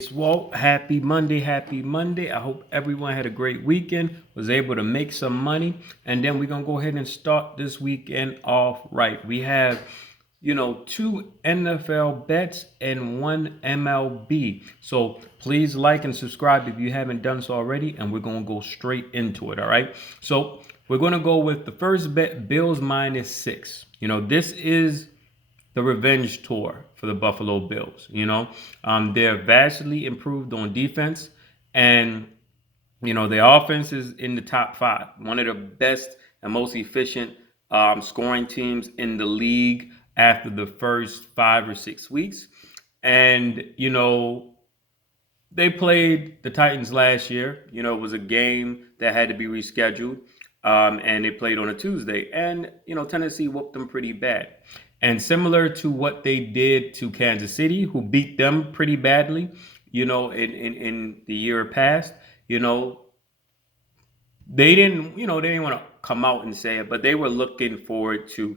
It's Walt. Happy Monday. Happy Monday. I hope everyone had a great weekend, was able to make some money. And then we're going to go ahead and start this weekend off right. We have, two NFL bets and one MLB. So please like and subscribe if you haven't done so already. And we're going to go straight into it. All right. So we're going to go with the first bet, Bills -6. This is the revenge tour for the Buffalo Bills. They're vastly improved on defense, and their offense is in the top five, one of the best and most efficient scoring teams in the league after the first 5 or 6 weeks. And they played the Titans last year. It was a game that had to be rescheduled. And they played on a Tuesday. And, Tennessee whooped them pretty bad. And similar to what they did to Kansas City, who beat them pretty badly, in the year past, they didn't want to come out and say it, but they were looking forward to,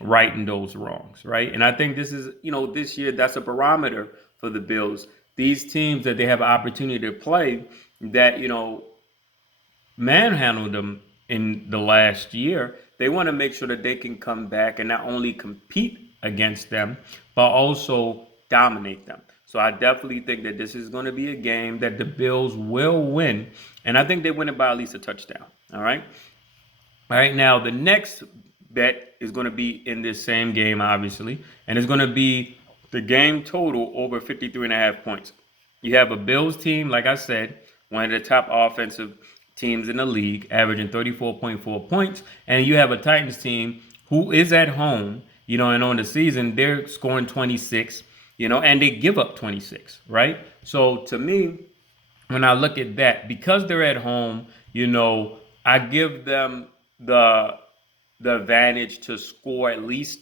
righting those wrongs, right? And I think this is, this year, that's a barometer for the Bills. These teams that they have an opportunity to play that, manhandled them in the last year, they want to make sure that they can come back and not only compete against them, but also dominate them. So I definitely think that this is going to be a game that the Bills will win. And I think they win it by at least a touchdown. All right. All right. Now, the next bet is going to be in this same game, obviously. And it's going to be the game total over 53.5 points. You have a Bills team, like I said, one of the top offensive teams in the league, averaging 34.4 points. And you have a Titans team who is at home, and on the season, they're scoring 26, and they give up 26, right? So to me, when I look at that, because they're at home, I give them the advantage to score at least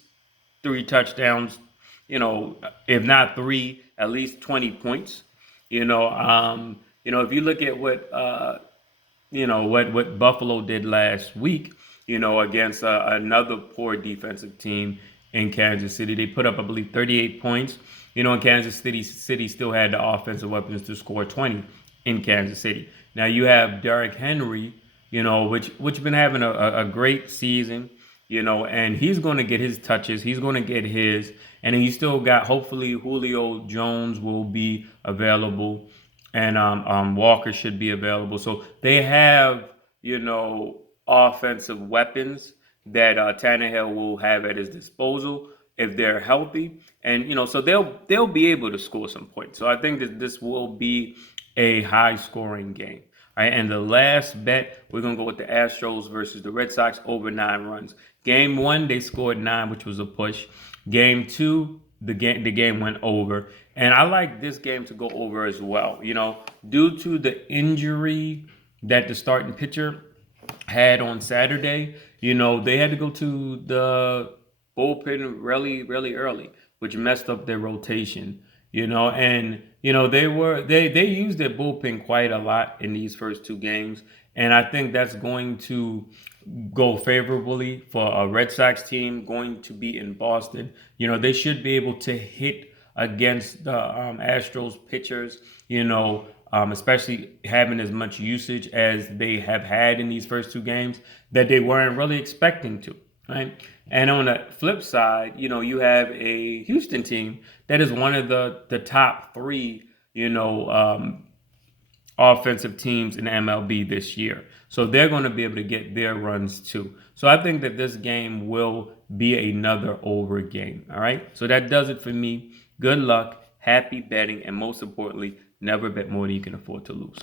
3 touchdowns, if not three, at least 20 points. If you look at what Buffalo did last week, against another poor defensive team in Kansas City. They put up, I believe, 38 points. And Kansas City still had the offensive weapons to score 20 in Kansas City. Now you have Derrick Henry, which been having a great season, and he's going to get his touches. He's going to get his. And then you still got, hopefully, Julio Jones will be available. And Walker should be available. So they have, offensive weapons that Tannehill will have at his disposal if they're healthy. And, so they'll be able to score some points. So I think that this will be a high-scoring game. All right, and the last bet, we're going to go with the Astros versus the Red Sox over 9 runs. Game 1, they scored 9, which was a push. Game 2, the game went over. And I like this game to go over as well. Due to the injury that the starting pitcher had on Saturday, they had to go to the bullpen really, really early, which messed up their rotation. And they used their bullpen quite a lot in these first 2 games. And I think that's going to go favorably for a Red Sox team going to be in Boston. They should be able to hit against the Astros pitchers, especially having as much usage as they have had in these first 2 games that they weren't really expecting to, right? And on the flip side, you have a Houston team that is one of the top 3, offensive teams in MLB this year. So they're going to be able to get their runs too. So I think that this game will be another over game. All right. So that does it for me. Good luck, happy betting, and most importantly, never bet more than you can afford to lose.